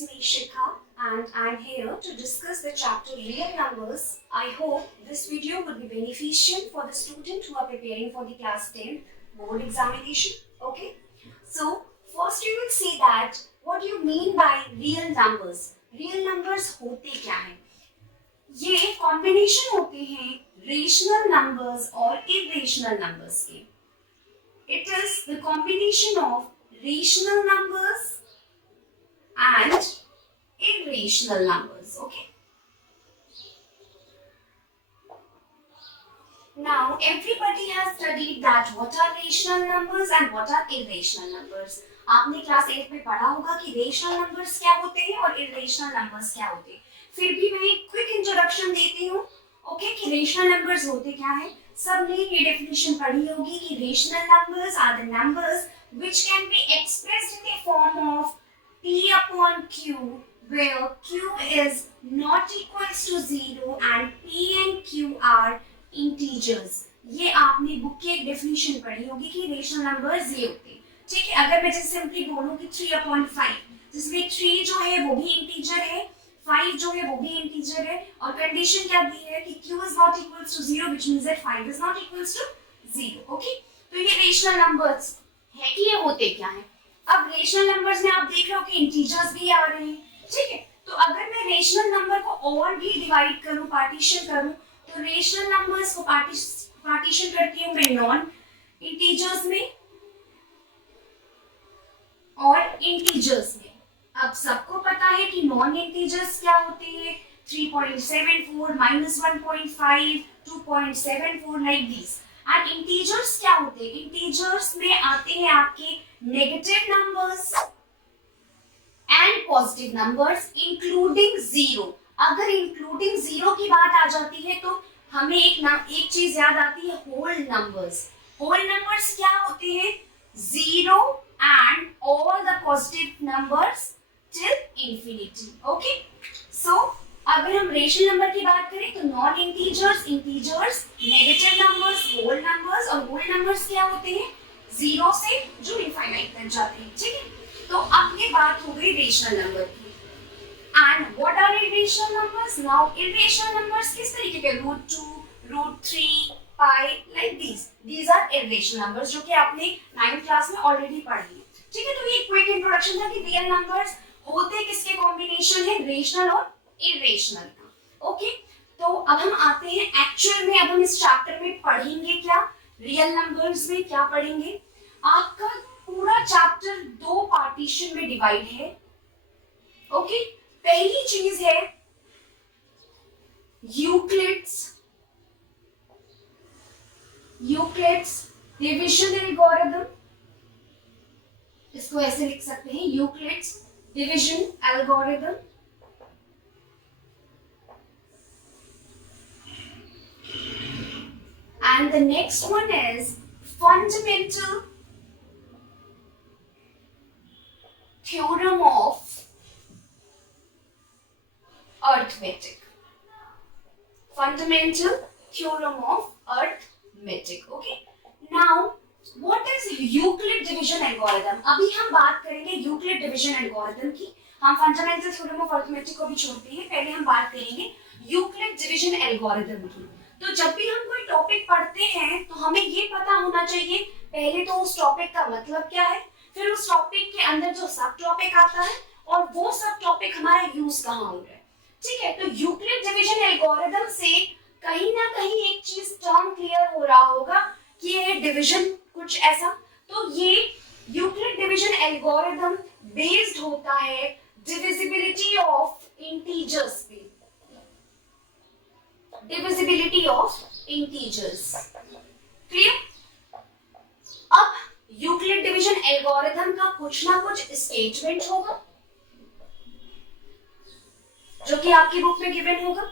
it's me Shikha and I'm here to discuss the chapter Real Numbers. I hope this video would be beneficial for the student who are preparing for the class 10 board examination. Okay, so first you will see that what do you mean by real numbers? Real numbers होते क्या हैं? ये combination होते हैं rational numbers और irrational numbers के. It is the combination of rational numbers and irrational numbers. Okay. Now everybody has studied that what are rational numbers and what are irrational numbers. आपने class 8 में पढ़ा होगा कि rational numbers क्या होते हैं और इरेशनल नंबर्स क्या होते हैं. फिर भी मैं एक क्विक इंट्रोडक्शन देती हूँ. ओके, कि रेशनल नंबर्स होते क्या है. सबने ये डेफिनेशन पढ़ी होगी कि rational numbers are the numbers which can be expressed in the form of p upon q where q is not equals to 0 and p and q are integers. ये आपने बुक की एक डेफिनेशन पढ़ी होगी कि रेशनल नंबर्स ये होते हैं. ठीक है, अगर मैं जैसे सिंपली बोलूं कि 3/5 जिसमें 3 जो है वो भी इंटीजर है, 5 जो है वो भी इंटीजर है और कंडीशन क्या दी है कि q is not equals to 0 which means that 5 is not equals to 0. Okay, तो ये रेशनल नंबर्स है कि ये होते क्या है. अब रेशनल नंबर्स में आप देख रहे हो कि इंटीजर्स भी आ रहे हैं. ठीक है, तो अगर मैं रेशनल नंबर को और भी डिवाइड करूं, पार्टीशन करूं, तो रेशनल नंबर्स को पार्टीशन करती हूं मैं नॉन इंटीजर्स में और इंटीजर्स में. अब सबको पता है कि नॉन इंटीजर्स क्या होते हैं. 3.74 -1.5 2.74 लाइक दिस. एंड इंटीजर्स क्या होते हैं. इंटीजर्स में आते हैं आपके negative numbers and positive numbers including 0. अगर इंक्लूडिंग 0 की बात आ जाती है तो हमें एक चीज याद आती है, होल नंबर्स. होल नंबर्स क्या होते हैं. 0 and all the positive numbers till infinity. Okay, so अगर हम रेशनल नंबर की बात करें तो non integers, integers, negative numbers, whole numbers. और होल नंबर्स क्या होते हैं. 0 से जो इनफाइनाइट तक जाते हैं. ठीक है, तो अब ये बात हो गई रेशनल नंबर की. And what are irrational numbers. Now irrational numbers किस तरीके के. √2, √3, pi like these are irrational numbers जो कि आपने 9th क्लास में ऑलरेडी पढ़ ली. ठीक है, तो ये क्विक इंट्रोडक्शन था कि रियल नंबर्स होते किसके कॉम्बिनेशन है, रेशनल और इरेशनल का. ओके, तो अब हम आते हैं एक्चुअल में. अब हम इस चैप्टर में पढ़ेंगे क्या, रियल नंबर्स में क्या पढ़ेंगे. आपका पूरा चैप्टर 2 पार्टीशन में डिवाइड है. ओके, पहली चीज है यूक्लिड्स डिविजन एल्गोरिथम. इसको ऐसे लिख सकते हैं, Euclid's division algorithm. And the next one is fundamental theorem of arithmetic. Fundamental theorem of arithmetic. Okay. Now, what is Euclid division algorithm? अभी हम बात करेंगे Euclid division algorithm की. हम fundamental theorem of arithmetic को भी छोड़ते हैं, पहले हम बात करेंगे Euclid division algorithm की. तो जब भी हम कोई टॉपिक पढ़ते हैं तो हमें ये पता होना चाहिए पहले तो उस टॉपिक का मतलब क्या है, फिर उस टॉपिक के अंदर जो सब टॉपिक आता है और वो सब टॉपिक हमारा यूज कहाँ हो रहा है. ठीक है, तो यूक्लिड डिवीजन एल्गोरिथम से कहीं ना कहीं एक चीज टर्म क्लियर हो रहा होगा कि ये डिवीजन कुछ ऐसा. तो ये यूक्लिड डिवीजन एल्गोरिथम बेस्ड होता है डिविजिबिलिटी ऑफ इंटीजर्स पे. Divisibility of integers. क्लियर. अब यूक्लिड डिवीजन एल्गोरिथम का कुछ ना कुछ स्टेटमेंट होगा जो कि आपकी बुक में गिवन होगा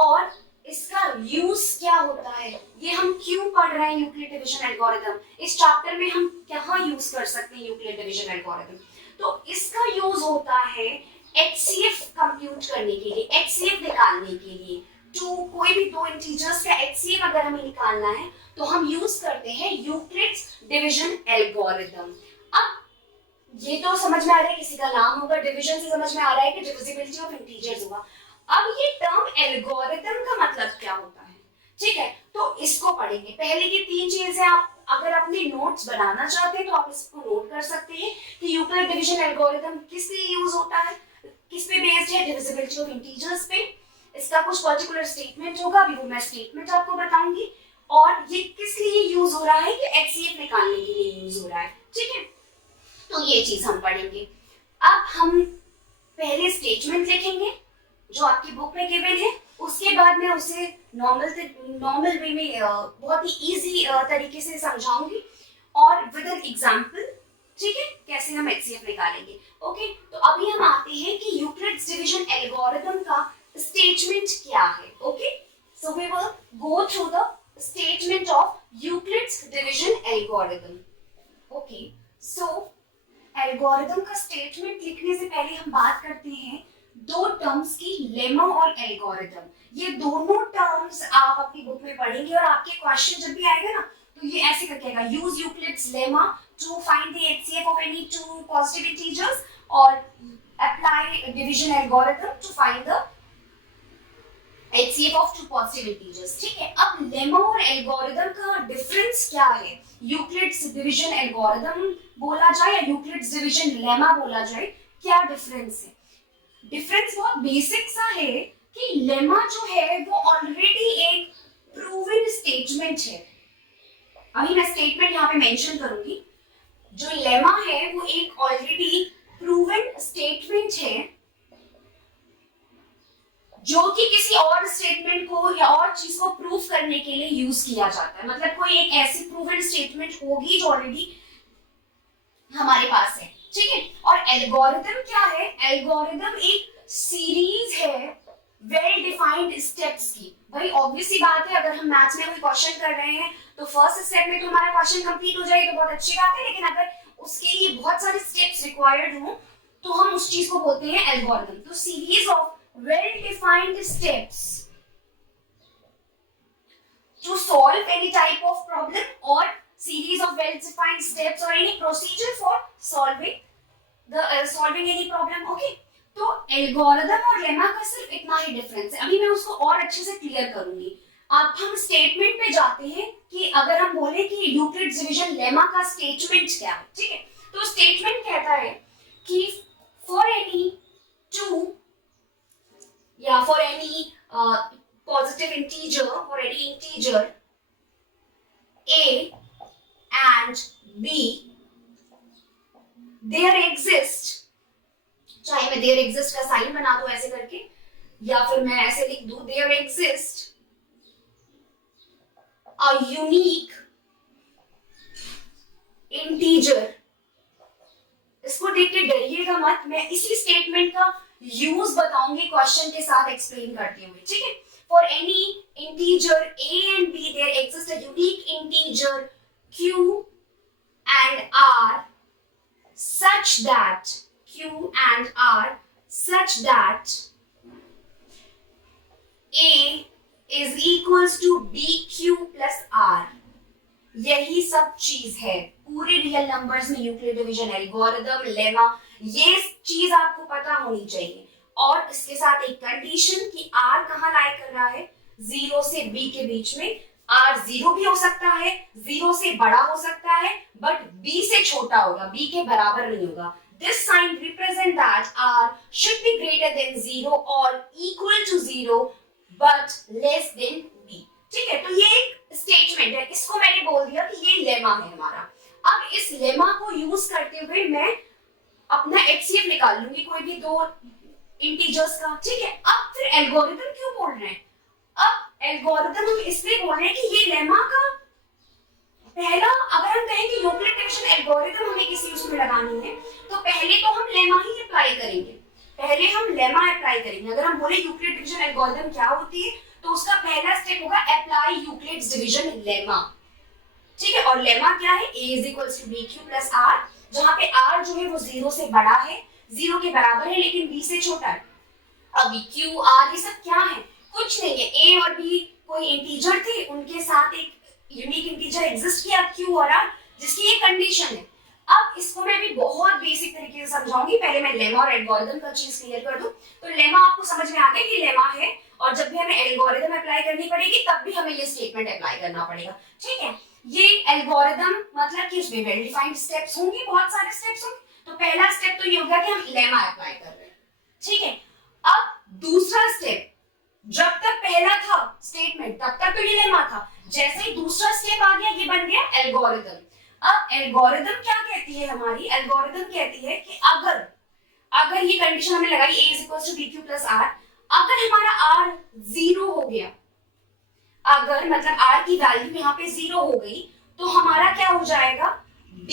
और इसका यूज क्या होता है, ये हम क्यों पढ़ रहे हैं यूक्लिड डिवीजन एल्गोरिथम. इस चैप्टर में हम कहाँ यूज कर सकते हैं यूक्लिड डिवीजन एल्गोरिथम. तो इसका यूज होता है HCF कंप्यूट करने के लिए, HCF निकालने के लिए. तो कोई भी दो इंटीजर्स का HCF अगर हमें निकालना है तो हम यूज करते हैं यूक्लिड्स डिवीजन एल्गोरिथम. अब ये तो समझ में आ रहा है किसी का नाम होगा, डिवीजन से समझ में आ रहा है कि डिविजिबिलिटी ऑफ इंटीजर्स होगा। अब ये टर्म एल्गोरिथम का मतलब क्या होता है, ठीक है, तो इसको पढ़ेंगे। पहले की तीन चीजें आप अगर अपने नोट्स बनाना चाहते हैं तो आप इसको नोट कर सकते हैं कि यूक्लिड डिवीजन एल्गोरिथम किस लिए यूज होता है, किस पे बेस्ड है, डिविजिबिलिटी ऑफ इंटीजर्स पे। इसका कुछ पर्टिकुलर स्टेटमेंट होगा, अभी वो मैं स्टेटमेंट आपको बताऊंगी, और ये किस लिए यूज हो रहा है कि एचसीएफ निकालने के लिए यूज हो रहा है, ठीक है, तो ये चीज हम पढ़ेंगे। अब हम पहले स्टेटमेंट लिखेंगे जो आपकी बुक में गिवन है, उसके बाद मैं उसे नॉर्मल वे में बहुत ही इजी तरीके से समझाऊंगी और विद एन एग्जांपल, ठीक है, कैसे हम एचसीएफ निकालेंगे। ओके, तो अभी हम आते हैं कि यूक्लिड्स डिवीजन एल्गोरिथम का स्टेटमेंट क्या है। Okay, so we will go through the statement of Euclid's division algorithm. Okay, so algorithm का स्टेटमेंट लिखने से पहले हम बात करते हैं दो टर्म्स की, लेमा और एल्गोरिथम। ये दोनों टर्म्स आप अपनी बुक में पढ़ेंगे और आपके क्वेश्चन जब भी आएगा ना तो ये ऐसे करके आएगा, use Euclid's lemma to find the HCF of any two positive integers और apply division algorithm to find the HCF of two positive integers, ठीक है। अब लेमा और एल्गोरिथम का डिफरेंस क्या है, यूक्लिड्स डिवीजन एल्गोरिथम बोला जाए या यूक्लिड्स डिवीजन लेमा बोला जाए, क्या डिफरेंस है? डिफरेंस बहुत बेसिक सा है कि लेमा जो है वो ऑलरेडी एक प्रूवन स्टेटमेंट है। अभी मैं स्टेटमेंट यहाँ पे मेंशन करूंगी। जो लेमा है वो एक ऑलरेडी प्रूवन स्टेटमेंट है जो कि किसी और स्टेटमेंट को या और चीज को प्रूव करने के लिए यूज किया जाता है। मतलब कोई एक ऐसी प्रूवन स्टेटमेंट होगी जो ऑलरेडी हमारे पास है, ठीक है। और एल्गोरिथम क्या है? एल्गोरिथम एक सीरीज है वेल डिफाइंड स्टेप्स की। भाई ऑब्वियस ही बात है, अगर हम मैथ्स में कोई क्वेश्चन कर रहे हैं तो फर्स्ट स्टेप में तो हमारा क्वेश्चन कंप्लीट हो जाए तो बहुत अच्छी बात है, लेकिन अगर उसके लिए बहुत सारे स्टेप्स रिक्वायर्ड हो तो हम उस चीज को बोलते हैं एल्गोरिथम। तो series of well defined steps to solve any type of problem or series of well defined steps or any procedure for solving any problem। okay, तो एल्गोरिथम और लेमा का सिर्फ इतना ही डिफरेंस है। अभी मैं उसको और अच्छे से क्लियर करूंगी। अब हम स्टेटमेंट पे जाते हैं कि अगर हम बोले कि यूक्लिड्स डिवीजन लेमा का स्टेटमेंट क्या है, ठीक है, तो स्टेटमेंट कहता है कि फॉर एनी टू या for any positive integer, for any integer a and b, there exist, चाहे मैं there exist का साइन बना दूं ऐसे करके या फिर मैं ऐसे लिख दूं there exist a unique integer। इसको देख के डरिएगा मत, मैं इसी स्टेटमेंट का यूज बताऊंगी क्वेश्चन के साथ एक्सप्लेन करते हुए, ठीक है। For any integer a and b there exists a unique integer q and r such that a is equals to bq plus r। यही सब चीज है पूरे रियल नंबर्स में यूक्लिड डिवीजन एल्गोरिथम लेमा, ये चीज आपको पता होनी चाहिए। और इसके साथ एक कंडीशन कि r कहाँ लाई कर रहा है, 0 से b के बीच में। r 0 भी हो सकता है, 0 से बड़ा हो सकता है, बट b से छोटा होगा, b के बराबर नहीं होगा। This sign represent that r should be greater than 0 और equal to 0 but less than b, ठीक है। तो ये एक स्टेटमेंट है, इसको मैंने बोल दिया कि ये लेमा है हमारा। अब इस लेमा को यूज करते हुए मैं अपना एचसीएफ निकाल लूंगी कोई भी दो इंटीजर्स का, ठीक है। अब फिर एल्गोरिथम क्यों बोल रहे हैं? अब एल्गोरिथम हम इसलिए बोल रहे हैं कि ये लेमा का पहला, अगर हम कहें कि यूक्लिड डिवीजन एल्गोरिथम हमें किसी उसमें लगानी है तो पहले तो हम लेमा ही अप्लाई करेंगे, पहले हम लेमा अप्लाई करेंगे। अगर हम बोले यूक्लिड डिवीजन एल्गोरिथम क्या होती है तो उसका पहला स्टेप होगा अप्लाई यूक्लिड्स डिवीजन लेमा, ठीक है। और लेमा क्या है? a is equals to bq plus r, जहां पे r जो है वो 0 से बड़ा है, 0 के बराबर है लेकिन b से छोटा है। अब q r ये सब क्या है? कुछ नहीं है, a और b कोई इंटीजर थे, उनके साथ एक यूनिक इंटीजर एग्जिस्ट किया q और r, जिसकी ये कंडीशन है। अब इसको मैं भी बहुत बेसिक तरीके से समझाऊंगी। पहले मैं लेमा और एल्गोरिथम का चीज क्लियर कर दूं। तो लेमा आपको समझ में आ गया कि लेमा है, और जब भी हमें एल्गोरिथम अप्लाई करनी पड़ेगी तब भी हमें ये स्टेटमेंट अप्लाई करना पड़ेगा, ठीक है। ये एल्गोरिथम मतलब कि उसमें वेल डिफाइंड स्टेप्स होंगे, बहुत सारे स्टेप्स होंगे। तो पहला स्टेप तो ये हो गया कि हम लेमा अप्लाई कर रहे हैं, ठीक है। अब दूसरा स्टेप, जब तक पहला था स्टेटमेंट तब तक तो ये लेमा था, जैसे ही दूसरा स्टेप आ गया ये बन गया एल्गोरिथम। अब एल्गोरिथम क्या कहती है हमारी, एल्गोरिथम कहती है कि अगर ये कंडीशन हमें लगाई a is equal to B Q plus R, अगर हमारा r 0 हो गया, अगर मतलब r की वैल्यू यहाँ पे 0 हो गई, तो हमारा क्या हो जाएगा b,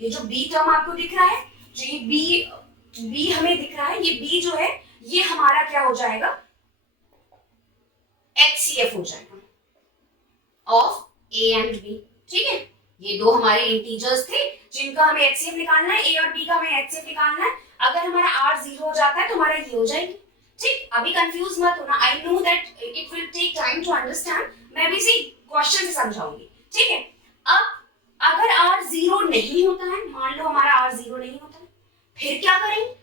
ये जो b टर्म आपको दिख रहा है, जो ये b हमें दिख रहा है, ये b जो है ये हमारा क्या हो जाएगा, HCF हो जाएगा ऑफ a एंड b, ठीक है। ये दो हमारे इंटीजर्स थे जिनका हमें HCF निकालना है, a और b का हमें HCF निकालना है। अगर हमारा r 0 हो जाता है तो हमारा ये हो जाएगी, ठीक। अभी कंफ्यूज मत होना, I know that it will take time to understand, मैं भी इसी क्वेश्चन से समझाऊंगी, ठीक है। अब अगर r 0 नहीं होता है, मान लो हमारा r 0 नहीं होता है, फिर क्या करेंगे।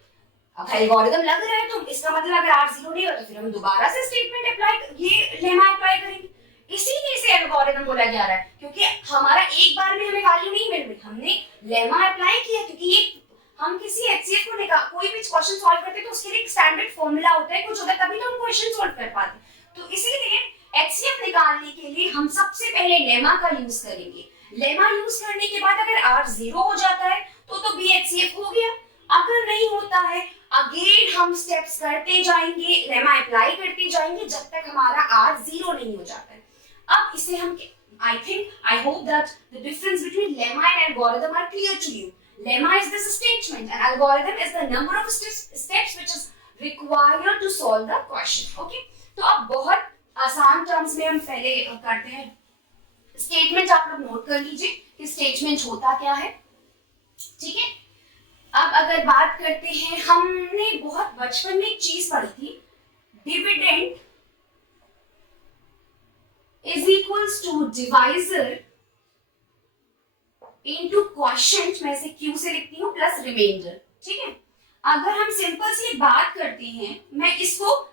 अब एल्गोरिथम लग रहा है तो इसका मतलब अगर r 0 नहीं होता फिर हम दोबारा से स्टेटमेंट अप्लाई, ये लेमा अप्लाई करेंगे। इसीलिए इसे एल्गोरिथम बोला जा रहा है, क्योंकि हमारा एक बार में हमें वैल्यू नहीं मिल रही, हमने लेमा अप्लाई किया, क्योंकि ये हम किसी HCF को निकाल, कोई भी क्वेश्चन सॉल्व करते हैं तो उसके लिए एक स्टैंडर्ड फॉर्मूला होता है, कुछ होता है, तभी तो हम क्वेश्चन सॉल्व कर पाते। तो इसीलिए HCF निकालने के लिए हम सबसे पहले लेमा का यूज करेंगे। लेमा यूज करने के बाद अगर r 0 हो जाता है तो b HCF हो गया, अगर नहीं होता है अगेन हम स्टेप्स करते जाएंगे, लेमा अप्लाई करते जाएंगे जब तक हमारा r 0 नहीं हो जाता है। अब इसे हम I hope that the difference between lemma and algorithm are clear to you. Lemma is this statement and algorithm is the number of steps which is required to solve the question. Okay? तो अब बहुत आसान terms में हम पहले करते हैं statement, आप लोग नोट कर लीजिए कि स्टेटमेंट होता क्या है, ठीक है। अब अगर बात करते हैं, हमने बहुत बचपन में एक चीज पढ़ी थी, dividend is equals to divisor into quotient, मैं इसे Q से लिखती हूँ, प्लस रिमाइंडर, ठीक है। अगर हम सिंपल सी बात करते हैं, मैं इसको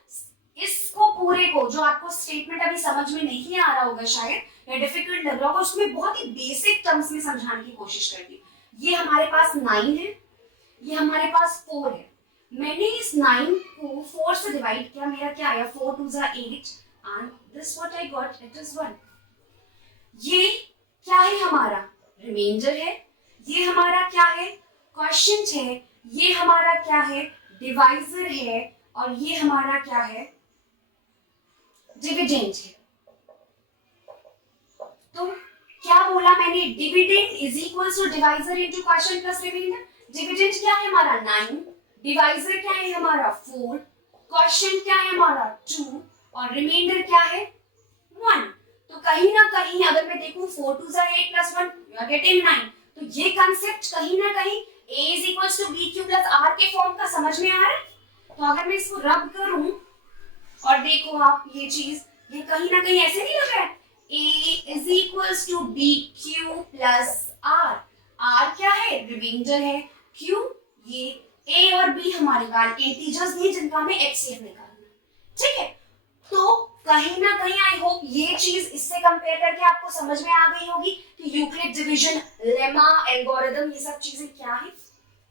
पूरे को, जो आपको स्टेटमेंट अभी समझ में नहीं आ रहा होगा शायद या डिफिकल्ट लग रहा होगा, उसमें बहुत ही बेसिक टर्म्स में समझाने की कोशिश करती हूँ। ये हमारे पास 9 है, ये हमारे पास 4 है, मैंने इस 9 को 4 से डिवाइड किया, मेरा क्या आया 4 2 8 and this what I got, it is 1। ये क्या है हमारा रिमाइंडर है, ये हमारा क्या है क्वोशिएंट है, ये हमारा क्या है डिवाइजर है, और ये हमारा क्या है डिविडेंड है। तो क्या बोला मैंने, dividend is equal to divisor into quotient plus remainder. Dividend क्या है हमारा 9, डिवाइजर क्या है हमारा 4, क्वोशिएंट क्या है हमारा 2 और रिमाइंडर क्या है 1। तो कहीं ना कहीं अगर मैं देखूं 4 2 8 प्लस 1 यू आर गेटिंग 9, तो ये कांसेप्ट कहीं ना कहीं a is equals to bq plus r के फॉर्म का समझ में आ रहा है। तो अगर मैं इसको रब करूं और देखो आप ये चीज, ये कहीं ना कहीं ऐसे नहीं लग रहा है, a is equals to bq plus r, r क्या है रिमाइंडर है, q ये a और b हमारे इंटीजर्स नहीं जिनका हमें HCF निकालना है, ठीक है। तो कहीं ना कहीं आई होप ये चीज इससे कंपेयर करके आपको समझ में आ गई होगी कि यूक्लिड डिवीजन, लेमा, एल्गोरिथम ये सब चीजें क्या है,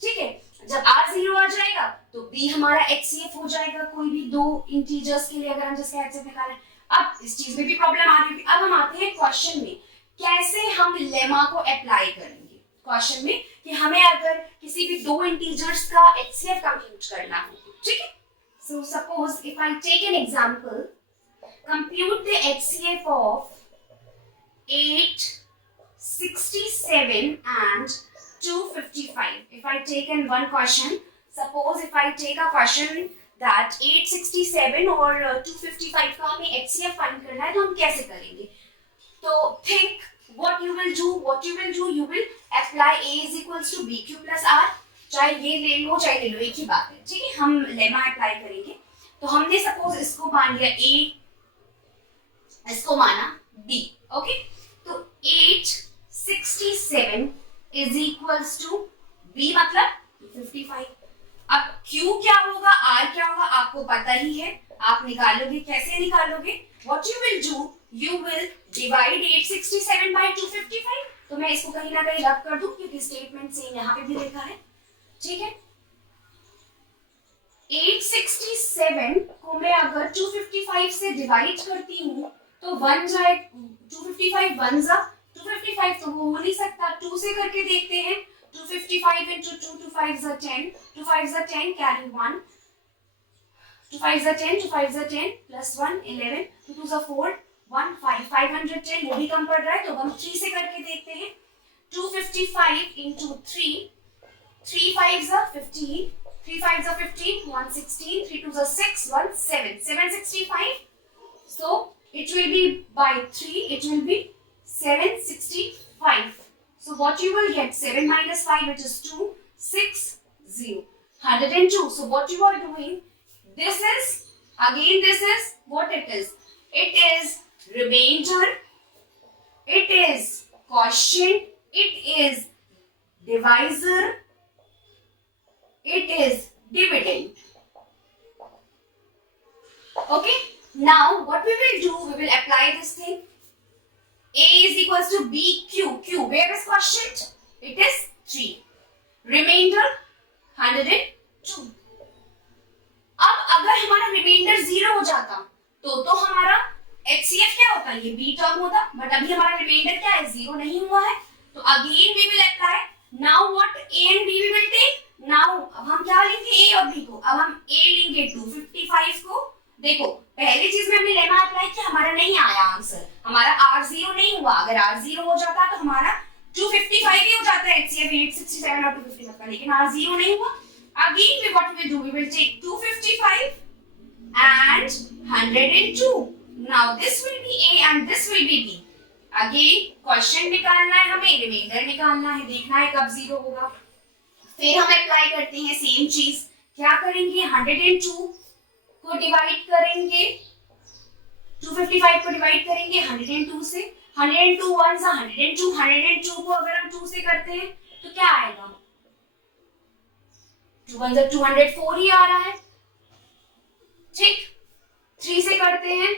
ठीक है। जब r 0 आ जाएगा तो b हमारा HCF हो जाएगा, कोई भी दो इंटीजर्स के लिए अगर हम जिसका HCF निकालें। अब इस चीज में भी प्रॉब्लम आ रही है। अब हम आते हैं क्वेश्चन में, कैसे हम लेमा को अप्लाई करेंगे क्वेश्चन में, कि हमें अगर किसी भी दो इंटीजर्स का HCF कंप्यूट करना हो, ठीक है। So suppose if I take an example, compute the HCF of 8, 67 and 255. If I take in one question, suppose if I take a question that 867 और 255 का हमें HCF फाइंड करना है, तो हम कैसे करेंगे। तो think what you will do, you will apply A is equals to BQ plus R, चाहे ये ले लो चाहे ले लो एक ही बात है, ठीक है। हम लेमा अप्लाई करेंगे, तो हमने सपोज इसको मान लिया A, इसको माना B, ओके। तो 867 इज इक्वल्स टू B मतलब 255। अब Q क्या होगा, R क्या होगा आपको पता ही है, आप निकालोगे, कैसे निकालोगे? What you will do, you will divide 867 by 255। तो मैं इसको कहीं ना कहीं रब कर दूं क्योंकि स्टेटमेंट से यहाँ पे भी लिखा है, ठीक है। 867 को मैं अगर 255 से डिवाइड करती हूँ तो 1 जाए, 255 1 जा 255 तो वो हो नहीं सकता, 2 से करके देखते हैं। 255 into 2, 2 5s are 10, 2 5s are 10, carry 1, 2 5s are 10, 2 5s are 10, plus 1, 11, 2 2s are 4, 1, 5, 510, वो भी कम पड़ रहा है तो हम 3 से करके देखते हैं। 255 into 3, 3 5s are 15, 3 5s are 15, 116, 3 2s are 6, 1 7, 765. So it will be by 3, it will be 765. So what you will get, 7 minus 5, which is 2, 6, 0, 102. So what you are doing, this is, again this is what it is. It is remainder, it is quotient, it is divisor, it is dividend. Okay, now what we will do, we will apply this thing. A is equals to BQ. Q, where is quotient? It is 3. Remainder 102. अब अगर हमारा reminder 0 हो जाता तो हमारा HCF क्या होता, ये B टर्म होता, बट अभी हमारा रिमाइंडर क्या है, 0 नहीं हुआ है। तो again we will apply, now what A and B we will take, now अब हम क्या लेंगे A और B को, अब हम A लेंगे 255 को। देखो पहली चीज में हमने लेमा अप्लाई किया, हमारा नहीं आया आंसर, हमारा R0 नहीं हुआ, अगर R0 हो जाता तो हमारा 255 ही हो जाता है, HCF 867 और 250 का, लेकिन R0 नहीं हुआ। Again we what we will do, we will take 255 and 102. Now this will be A and this will be B. Again question निकालना है हमें, रिमाइंडर निकालना है, देखना है कब 0 होगा। फिर हम अप्लाई करते हैं सेम चीज, क्या करेंगे, 102 को डिवाइड करेंगे, 255 को डिवाइड करेंगे 102 से, 102 1 जा 102, 102 को अगर हम 2 से करते हैं तो क्या आएगा, 2 1 जा 204 ही आ रहा है, ठीक। 3 से करते हैं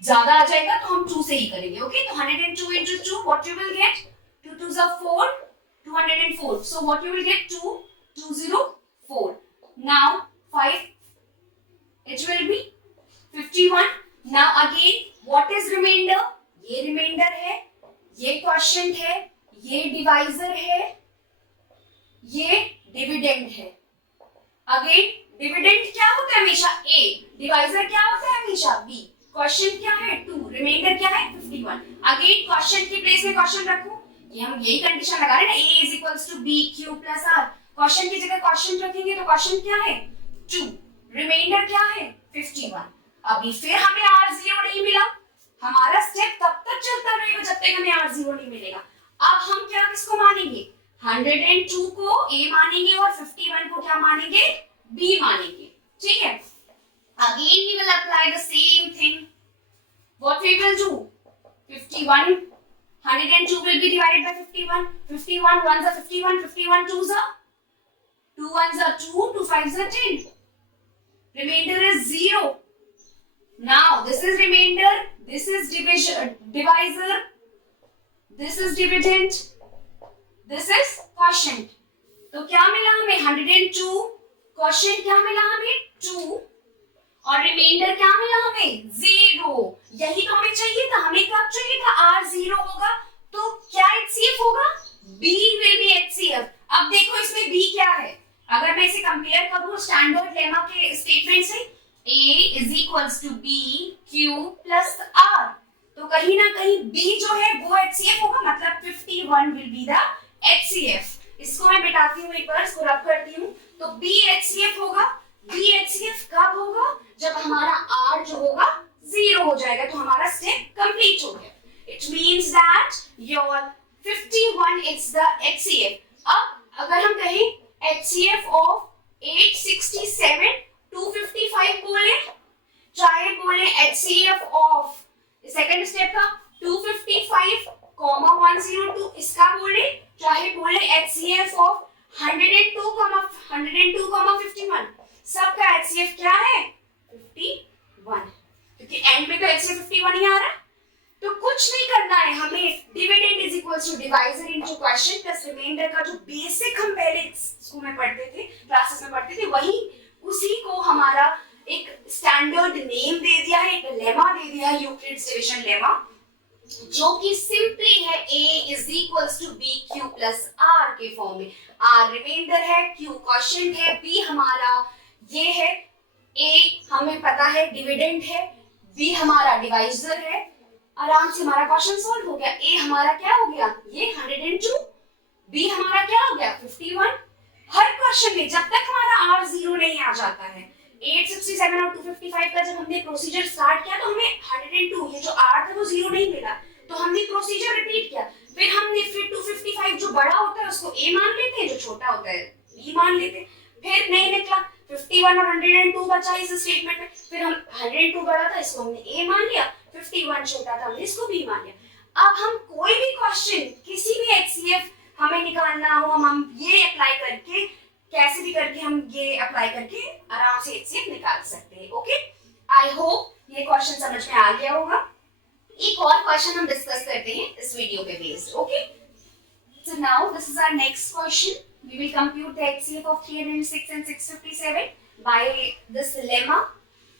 ज्यादा आ जाएगा तो हम 2 से ही करेंगे, ओके। तो 102 into 2, what you will get, 2 2s are 4, 204. So what you will get, 2 204. Now 5, it will be 51. Now again what is remainder, ये remainder है, ये quotient है, ये divisor है, ये dividend है। Again dividend क्या होता है हमेशा A, divisor क्या होता है हमेशा B, क्वेश्चन क्या है 2, रिमाइंडर क्या है 51। अगेन क्वेश्चन की प्लेस में क्वेश्चन रखूं, ये हम यही कंडीशन लगा रहे हैं ना, A is equals to B Q plus R, question की जगह क्वेश्चन रखेंगे तो क्वेश्चन क्या है 2, रिमाइंडर क्या है 51। अभी फिर हमें R0 नहीं मिला, हमारा स्टेप तब तक चलता रहेगा जब तक हमें R0 नहीं मिलेगा। अब हम क्या किसको मानेंगे, 102 को A मानेंगे और 51 को क्या मानेंगे, B मानेंगे, ठीक है। Again we will apply the same thing. What we will do, 51, 102 will be divided by 51, 51 1s are 51, 51 2s are 2 1s are 2, 2 5s are 10. Remainder is 0. Now this is remainder, this is divisor, this is dividend, this is quotient. तो क्या मिला हमें 102, question क्या मिला हमें 2 और reminder क्या मिला हमें 0। यही तो हमें चाहिए था, हमें कब चाहिए था, R0 होगा तो क्या HCF होगा, B will be HCF। अब देखो इसमें B क्या है, अगर मैं इसे कंपेयर करूं स्टैंडर्ड लेमा के स्टेटमेंट से, A is equals to B Q plus R, तो कहीं ना कहीं B जो है वो HCF होगा, मतलब 51 will be the HCF। इसको मैं मिटाती हूँ एक बार, इसको रब करती हूँ, तो B HCF होगा। B HCF कब होगा, जब हमारा R जो होगा 0 हो जाएगा, तो हमारा स्टेप कंप्लीट हो गया। It means that your 51 is the HCF। अब अगर हम कहें HCF of 867 255 बोले, चाहे बोले HCF of सेकंड स्टेप का 255, 102 इसका बोले, चाहे बोले HCF ऑफ 102,51, सबका HCF क्या है 51, क्योंकि एंड में तो HCF 51 ही आ रहा है। तो कुछ नहीं करना है हमें, dividend is equals to divisor into quotient plus remainder का जो बेसिक हम पहले स्कूल में पढ़ते थे, क्लासेस में पढ़ते थे, वही उसी को हमारा एक स्टैंडर्ड नेम दे दिया है, एक लेमा दे दिया है, यूक्लिड्स डिवीजन लेमा, जो कि सिंपली है A is equals to B Q plus R के फॉर्म में। आर रिमाइंडर है, क्यू क्वोशिएंट है, बी हमारा ये है, ए हमें पता है डिविडेंड है, बी हमारा डिवाइजर है। आराम से हमारा क्वेश्चन सॉल्व हो गया। ए हमारा क्या हो गया, ये 102, बी हमारा क्या हो गया 51। हर क्वेश्चन में जब तक हमारा आर 0 नहीं आ जाता है, 867 और 255 का जब हमने प्रोसीजर स्टार्ट किया तो हमें 102 ये जो आर था वो 0 नहीं मिला, तो हमने प्रोसीजर रिपीट किया। फिर हमने 255 जो बड़ा होता है उसको ए मान लेते हैं, जो छोटा होता है बी मान लेते हैं। फिर नहीं निकला, 51 और 102 बचा इस स्टेटमेंट में, फिर हम 102 बड़ा था इसको हमने ए मान लिया, 51 छोटा था हमने इसको बी मान लिया। अब हम कोई भी क्वेश्चन किसी भी HCF हमें निकालना हो, हम ये अप्लाई करके कैसे भी करके हम ये अप्लाई करके आराम से HCF निकाल सकते हैं। ओके, आई होप ये क्वेश्चन समझ में आ गया होगा। एक और क्वेश्चन हम डिस्कस करते हैं इस वीडियो पे based. Okay, so now this is our next question. We will compute the HCF of 306 and 657 by this lemma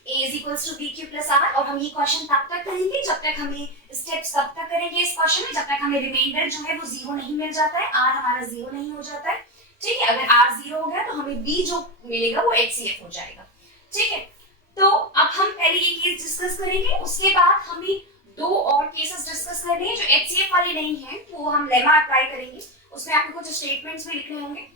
A is equals to BQ plus R। और हम ये क्वेश्चन तब तक करेंगे जब तक हमें स्टेप्स तब तक करेंगे इस क्वेश्चन में जब तक हमें रिमाइंडर जो है वो 0 नहीं मिल जाता है, R हमारा 0 नहीं हो जाता है। ठीक है, अगर R 0 हो गया तो हमें B जो मिलेगा वो HCF हो जाएगा। ठीक है, तो अब हम पहले ये केस डिस्कस करेंगे, उसके बाद हमें दो और केसेस डिस्कस करने हैं जो HCF वाले नहीं है, वो हम लेमा अप्लाई करेंगे, उसमें आपको कुछ स्टेटमेंट्स भी लिखने होंगे।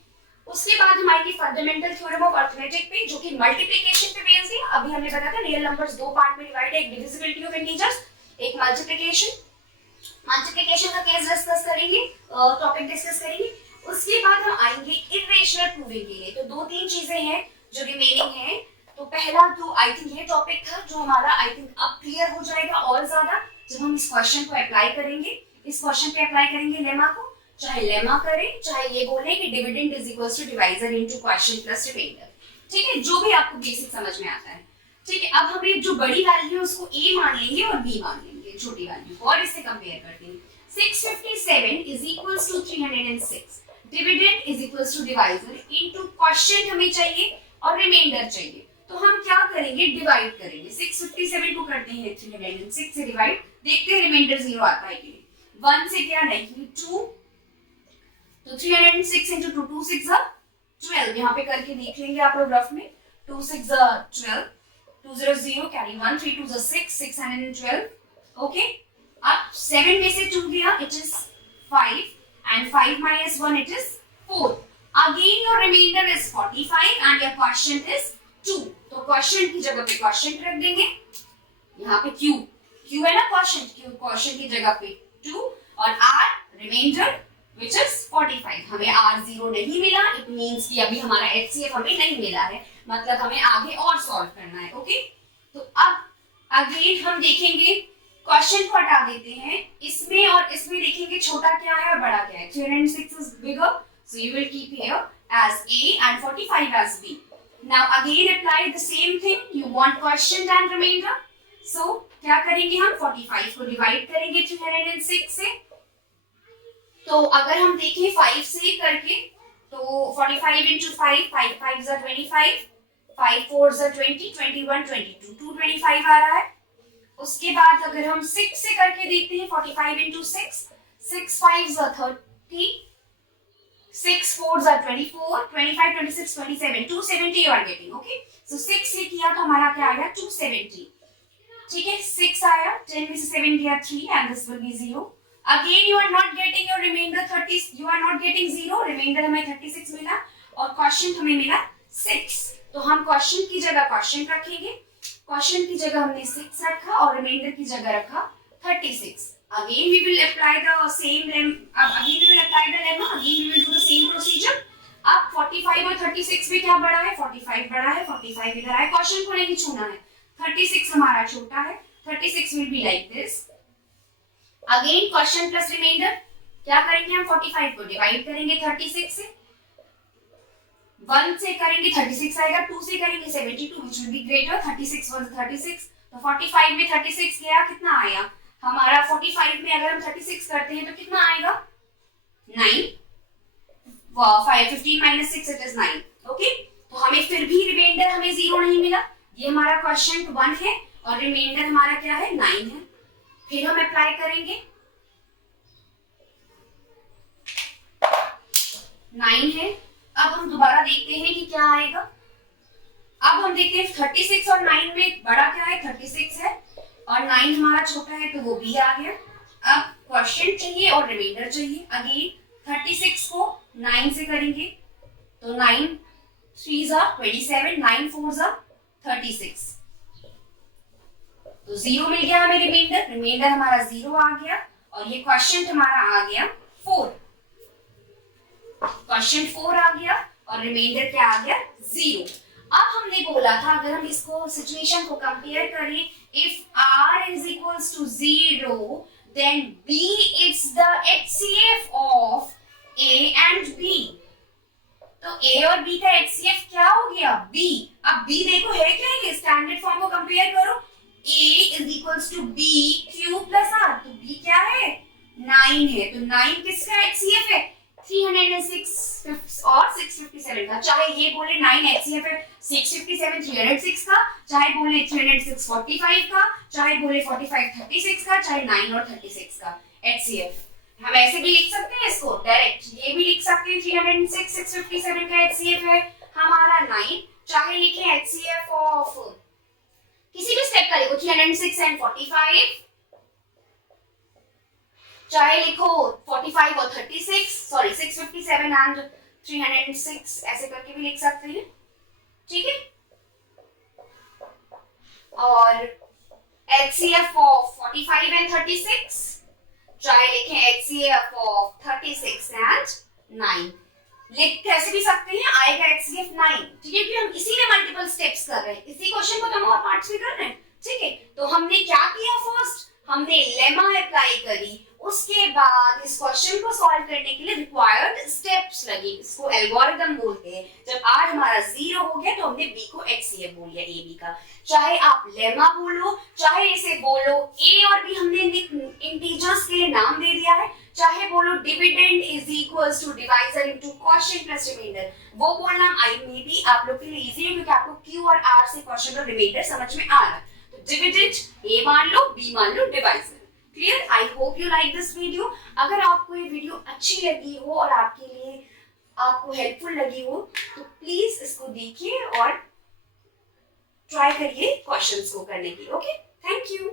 उसके बाद हम आएंगे फंडामेंटल थ्योरम ऑफ अरिथमेटिक पे, जो कि मल्टीप्लिकेशन पे बेस्ड है। अभी हमने बताया था रियल नंबर्स दो पार्ट में डिवाइड है, एक डिविजिबिलिटी ऑफ इंटीजर्स, एक मल्टीप्लिकेशन का केस डिस्कस करेंगे, टॉपिक डिस्कस करेंगे। उसके बाद हम आएंगे इर्रेशनल प्रूविंग के लिए। तो दो तीन चीजें हैं जो रिमेनिंग है। तो पहला तो आई थिंक ये टॉपिक था जो हमारा आई थिंक अब क्लियर हो जाएगा और ज्यादा जब हम इस क्वेश्चन को अप्लाई करेंगे, इस क्वेश्चन पे अप्लाई करेंगे लेमा को, चाहे लेमा करें चाहे ये बोले कि dividend is equals to divisor into quotient plus remainder. ठीक है, जो भी आपको बेसिक समझ में आता है। ठीक है, अब हमें जो बड़ी वैल्यू है उसको ए मान लेंगे और बी मान लेंगे छोटी वैल्यू को, और इससे कंपेयर कर देंगे। 657 is equals to 306, dividend is equals to divisor into quotient हमें चाहिए और रिमाइंडर चाहिए। तो हम क्या करेंगे, डिवाइड करेंगे। 657 को करते हैं 306 से डिवाइड, देखते हैं रिमाइंडर 0 आता है कि नहीं। 1 से क्या नेगेटिव 2, तो 306 into 2, 2 6 12, यहाँ पे करके देख लेंगे आप लोग रफ में। 2 6 12, 200 कैरी 1, 3 2 6, 612। ओके, अब 7 में से 2 गया, it is 5 and 5 minus 1 it is 4। Again your remainder is 45 and your quotient is 2। तो क्वोशिएंट की जगह पे क्वोशिएंट रख देंगे, यहाँ पे Q है ना क्वोशिएंट की जगह पे 2 और R रिमाइंडर which is 45। हमें R 0 नहीं मिला, इट मींस कि अभी हमारा HCF हमें नहीं मिला है, मतलब हमें आगे और सॉल्व करना है। ओके, तो अब अगेन हम देखेंगे, क्वेश्चन को हटा देते हैं, इसमें और इसमें देखेंगे छोटा क्या है और बड़ा क्या है। 306 is bigger, so you will keep here as A and 45 as B। Now again apply the same thing, you want quotient and remainder, so क्या करेंगे हम 45 को डिवाइड करेंगे 306 से। तो अगर हम देखें 5 से करके तो 45 into 5, 5 5 are 25, 5 4 are 20, 21 22, 225 आ रहा है। उसके बाद अगर हम 6 से करके देखते हैं 45 into 6, 6 5 are 30, 6 4 are 24, 25 26 27, 270 you are getting। Okay, सो 6 से किया तो हमारा क्या आया 270। ठीक है, 6 आया, 10 में से 7 गया 3 and this will be 0। Again you are not getting your remainder 30, you are not getting 0, remainder हमें 36 मिला और क्वोशिएंट हमें मिला 6। तो हम क्वोशिएंट की जगह क्वोशिएंट रखेंगे, क्वोशिएंट की जगह हमने 6 रखा और रिमाइंडर की जगह रखा 36। Again we will apply the same lemma, again we will apply the lemma, again we will do the same procedure। अब 45 और 36 में क्या बड़ा है, 45 बड़ा है, 45 इधर आए, क्वोशिएंट को नहीं छूना है, 36 हमारा छोटा है, 36 will be like this। Again quotient plus remainder, क्या करेंगे हम 45 को डिवाइड करेंगे 36 से, 1 से करेंगे 36 आएगा, 2 से करेंगे 72 which will be greater, 36 1 36, तो 45 में 36 गया कितना आया हमारा, 45 में अगर हम 36 करते हैं तो कितना आएगा 9, 5 15 minus 6 it is 9, ओके। तो हमें फिर भी रिमाइंडर हमें 0 नहीं मिला, ये हमारा क्वेश्चन 1 है और रिमाइंडर हमारा क्या है 9 है। फिर हम अप्लाई करेंगे 9 है। अब हम दोबारा देखते हैं कि क्या आएगा। अब हम देखते हैं 36 और 9 में बड़ा क्या है 36 है और 9 हमारा छोटा है तो वो b आ गया। अब क्वेश्चन चाहिए और रिमाइंडर चाहिए। अगेन 36 को 9 से करेंगे तो 9 3s are 27, 9 4s are 36, तो 0 मिल गया हमें रिमाइंडर, रिमाइंडर हमारा 0 आ गया और ये क्वेश्चन हमारा आ गया 4, क्वेश्चन 4 आ गया और रिमाइंडर क्या आ गया 0। अब हमने बोला था अगर हम इसको सिचुएशन को कंपेयर करें, if r is equals to 0 then b is the HCF of a and b, तो a और b का HCF क्या हो गया b। अब b देखो है क्या, ये स्टैंडर्ड फॉर्म को कंपेयर करो, a is equals to b cube plus r, तो b क्या है 9 है, तो 9 किसका HCF है 306 और 657 का, चाहे ये बोले 9 HCF है 657 306 का, चाहे बोले 306 45 का, चाहे बोले 45 36 का, चाहे 9 और 36 का HCF। हम ऐसे भी लिख सकते हैं इसको डायरेक्ट, ये भी लिख सकते हैं 306 657 का HCF है हमारा 9, चाहे लिखें HCF ऑफ किसी भी स्टेप का लिखो 306 एंड 45, चाहे लिखो 45 और 36, सॉरी 657 एंड 306 ऐसे करके भी लिख सकते हैं, ठीक है। और HCF ऑफ 45 एंड 36, चाहे लिखें HCF ऑफ 36 एंड 9, लिख कैसे भी सकते हैं, आएगा HCF 9, ठीक है, क्योंकि हम इसी में मल्टीपल स्टेप्स कर रहे हैं, इसी क्वेश्चन को हम और पार्ट्स भी कर रहे हैं, ठीक है। तो हमने क्या किया, फर्स्ट हमने लेमा अप्लाई करी, उसके बाद इस क्वेश्चन को सॉल्व करने के लिए रिक्वायर्ड स्टेप्स लगे, इसको एल्गोरिथम बोलते हैं। जब r हमारा 0 हो गया तो हमने b को HCF बोल दिया ab का, चाहे आप लेमा बोलो चाहे इसे बोलो a और b हमने इंटीजर्स के लिए नाम दे दिया है, चाहे बोलो dividend is equals to divisor into quotient plus remainder, वो बोलना आई मे बी आप लोग के लिए इजी है क्योंकि आपको q और r से क्वेश्चन का रिमाइंडर समझ में आ रहा है। तो डिविडेंड a मान लो b मान लो divisor, clear. I hope you like this video. अगर आपको ये वीडियो अच्छी लगी हो और आपके लिए आपको हेल्पफुल लगी हो तो प्लीज इसको देखिए और ट्राई करिए क्वेश्चंस को करने की, ओके। Thank you.